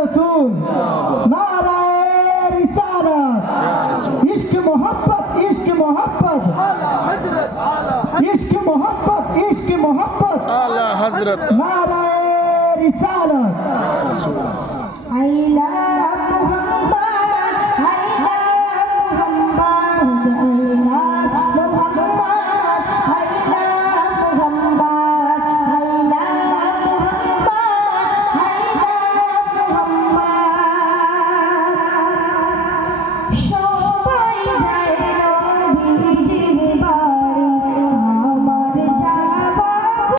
রসুল। নারায়ণ ইসারাত ইশক মোহাম্মত ইশক মোহাম্মত ইশক মোহাম্মত ইশক মোহাম্মত আলা হযরত।